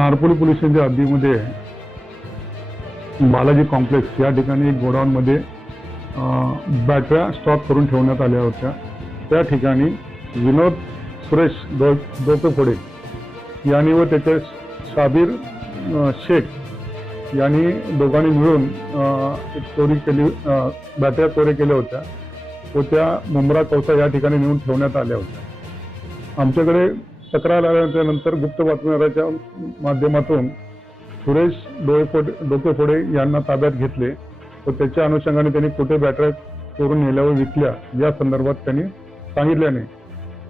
Narpoli police स्टेशनच्या हद्दीमध्ये Balaji complex या ठिकाणी एक गोडाऊनमध्ये बॅटऱ्या स्टॉक करून ठेवण्यात आल्या होत्या. त्या ठिकाणी विनोद सुरेश दो दोपेफोडे यांनी व त्याचे साबीर शेख यांनी दोघांनी मिळून एक चोरी केली बॅटऱ्या चोरी केल्या होत्या. व त्या मुंबरा कौसा या ठिकाणी नेऊन ठेवण्यात आल्या होत्या. आमच्याकडे तक्रार आल्याच्यानंतर गुप्त बातमीदाराच्या माध्यमातून सुरेश डोळेफोडे डोकेफोडे यांना ताब्यात घेतले व त्याच्या अनुषंगाने त्यांनी कुठे बॅटऱ्या करून नेल्या व विकल्या. या संदर्भात त्यांनी सांगितल्याने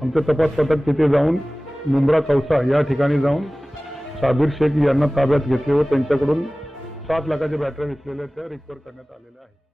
आमच्या तपास पथक तिथे जाऊन मुंब्रा कौसा या ठिकाणी जाऊन साबीर शेख यांना ताब्यात घेतले व त्यांच्याकडून सात लाखाच्या बॅटऱ्या विकलेल्या त्या रिकवर करण्यात आलेल्या आहेत.